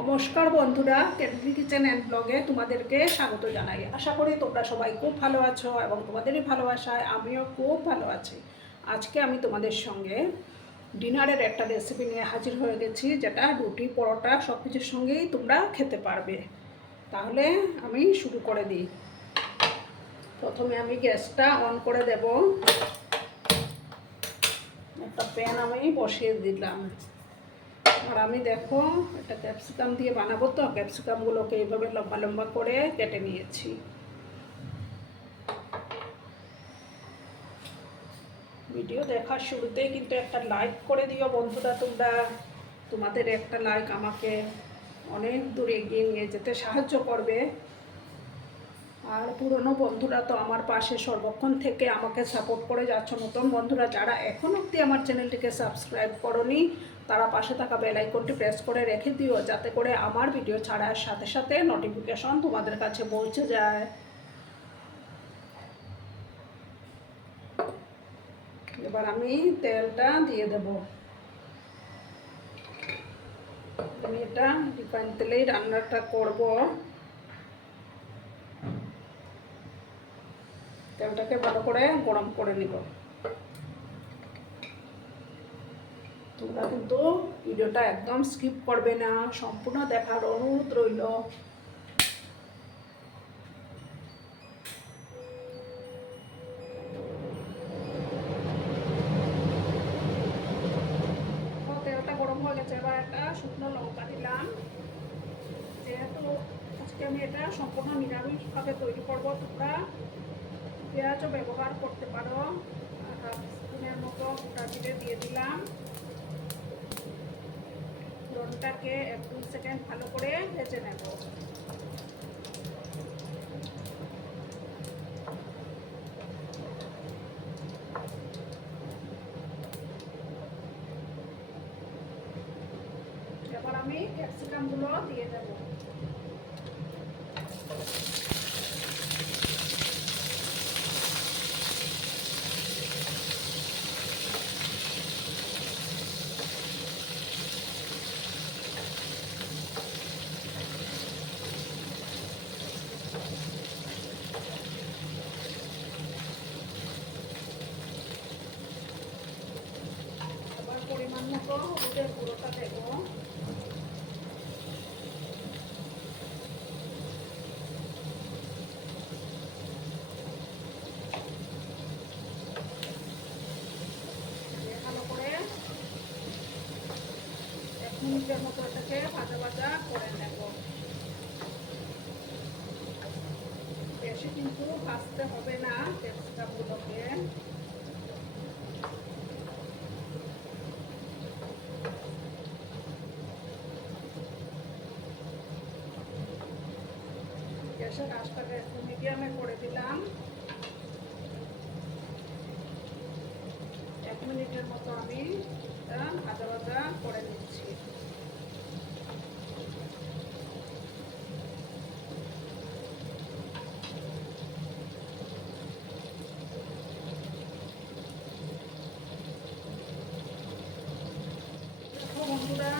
নমস্কার বন্ধুরা ক্যাডরি kitchen and ব্লগে তোমাদেরকে স্বাগত জানাই। আশা করি তোমরা সবাই খুব ভালো আছো এবং তোমাদেরই ভালোবাসায় আমিও খুব ভালো আছি। আজকে আমি তোমাদের সঙ্গে ডিনারের একটা রেসিপি নিয়ে হাজির হয়ে গেছি, যেটা রুটি, পরোটা সব কিছুর সঙ্গেই তোমরা খেতে পারবে। তাহলে আমি শুরু করে দিই। প্রথমে আমি গ্যাসটা অন করে দেব। একটা প্যান আমি বসিয়ে দিলাম। আর আমি দেখো, একটা ক্যাপসিকাম দিয়ে বানাবো তো ক্যাপসিকামগুলোকে এইভাবে লম্বা লম্বা করে কেটে নিয়েছি। ভিডিও দেখার শুরুতেই কিন্তু একটা লাইক করে দিও বন্ধুরা তোমরা। তোমাদের একটা লাইক আমাকে অনেক দূরে এগিয়ে নিয়ে যেতে সাহায্য করবে। আর পুরনো বন্ধুরা তো আমার পাশে সর্বক্ষণ থেকে আমাকে সাপোর্ট করে যাচ্ছ। নতুন বন্ধুরা, যারা এখন অবধি আমার চ্যানেলটিকে সাবস্ক্রাইব করনি তারা পাশে থাকা বেল আইকনটি প্রেস করে রেখে দিও, যাতে করে আমার ভিডিও ছাড়ার সাথে সাথে নোটিফিকেশন তোমাদের কাছে পৌঁছে যায়। এবার আমি তেলটা দিয়ে দেব। আমি এটা রিফাইন তেলেই রান্নাটা করব। তেলটাকে ভালো করে গরম করে নিব। তোমরা কিন্তু ভিডিওটা একদম স্কিপ করবে না, সম্পূর্ণ দেখার অনুরোধ রইল। গরম হয়ে গেছে একটা শুকনো লঙ্কা দিলাম। যেহেতু আজকে আমি এটা সম্পূর্ণ নিরামিষভাবে তৈরি পেঁয়াজও ব্যবহার করতে পারো। মতো দিয়ে দিলাম। ফোড়নটাকে দু সেকেন্ড ভালো করে ভেজে নেব। এবার আমি ক্যাপসিকামগুলো দিয়ে দেবো এবার পরিমাণ হলুদের গুঁড়োটা করে ভাজা করে বেশি কিন্তু ভাজতে হবে না ক্যাপসিকামগুলোকে গ্যাসের আঁচটাকে একটু মিডিয়ামে করে দিলাম। এক মিনিটের মতো আমি আদা ভাজা করে নিচ্ছি দেখো বন্ধুরা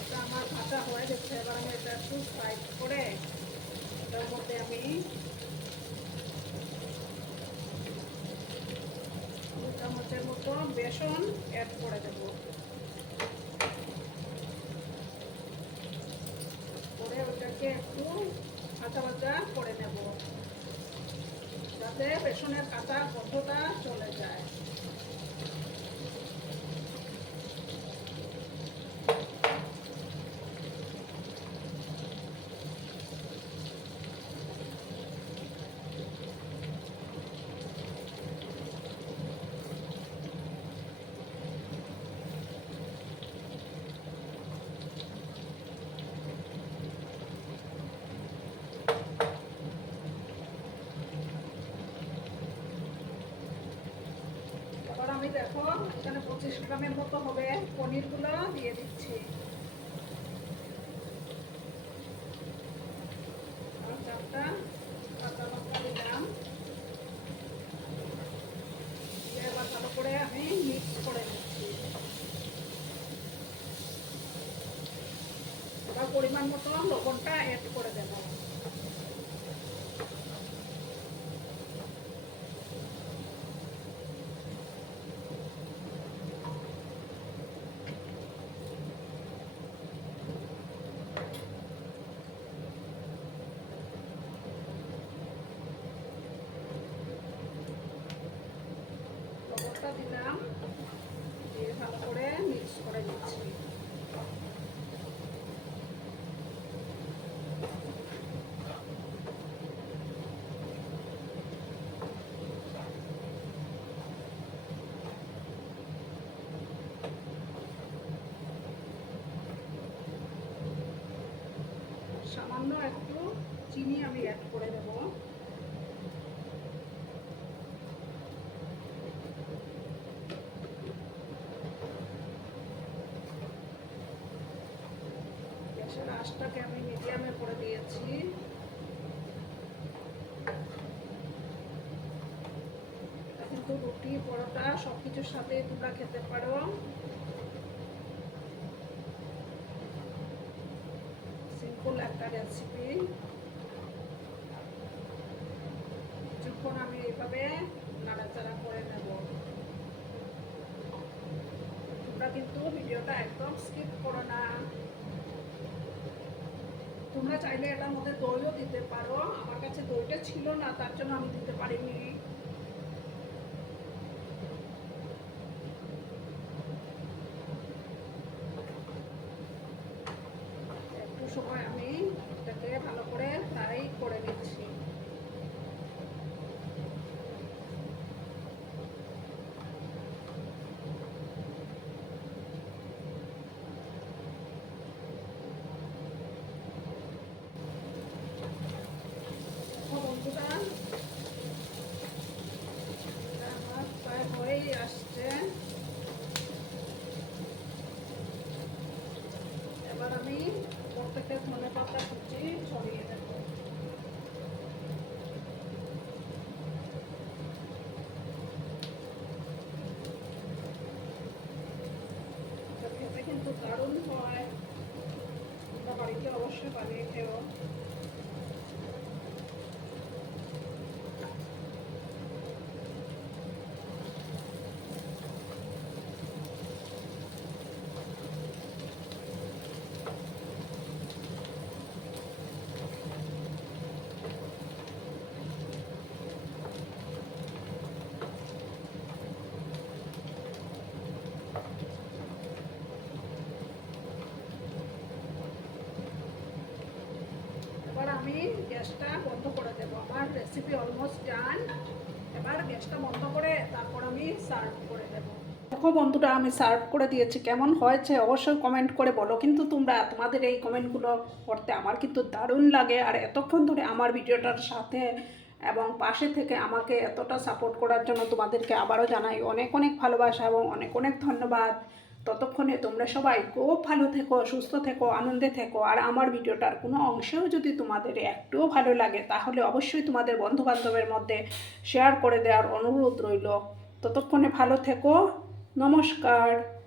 এটা আমার ভাজা হয়ে গেছে এবার আমি এটা একটু সাইড করে দু চামচের মতো বেসন অ্যাড করে দেব। করে ওটাকে একটু ভাজা ভাজা করে নেব। যাতে বেসনের কাঁচা গন্ধটা চলে যায় এবার আমি দেখো, এখানে পঁচিশ গ্রামের মতো হবে। দিয়ে দিচ্ছি। চারটা ভালো করে আমি করে পরিমাণ মতো লবণটা অ্যাড করে দেবো লবণটা দিলাম দিয়ে ভালো করে মিক্স করে নিচ্ছি সামান্য একটু চিনি আমি অ্যাড করে দেবো গ্যাসের আঁচটাকে আমি মিডিয়ামে করে দিয়েছি। কিন্তু রুটি, পরোটা সব কিছুর সাথে তোমরা খেতে পারো। সিম্পল একটা রেসিপি যখন আমি এইভাবে নাড়াচাড়া করে নেব, তোমরা কিন্তু ভিডিওটা একদম স্কিপ করো না। তোমরা চাইলে এটার মধ্যে দইও দিতে পারো। আমার কাছে দইটা ছিল না, তার জন্য আমি দিতে পারিনি। অবশ্যই বানিয়ে খেও গ্যাসটা বন্ধ করে দেবো। আমার রেসিপি অলমোস্ট ডান এবার গ্যাসটা বন্ধ করে তারপর আমি সার্ভ করে দেবো। দেখো বন্ধুরা, আমি সার্ভ করে দিয়েছি। কেমন হয়েছে অবশ্যই কমেন্ট করে বলো। কিন্তু তোমরা তোমাদের এই কমেন্টগুলো করতে আমার কিন্তু দারুণ লাগে। আর এতক্ষণ ধরে আমার ভিডিওটার সাথে এবং পাশে থেকে আমাকে এতটা সাপোর্ট করার জন্য তোমাদেরকে আবারও জানাই অনেক অনেক ভালোবাসা এবং অনেক অনেক ধন্যবাদ। ততক্ষণে তোমরা সবাই খুব ভালো থেকো, সুস্থ থেকো, আনন্দে থেকো। আর আমার ভিডিওটার কোনো অংশেও যদি তোমাদের একটুও ভালো লাগে, তাহলে অবশ্যই তোমাদের বন্ধুবান্ধবের মধ্যে শেয়ার করে দেওয়ার অনুরোধ রইল। ততক্ষণে ভালো থেকো। নমস্কার।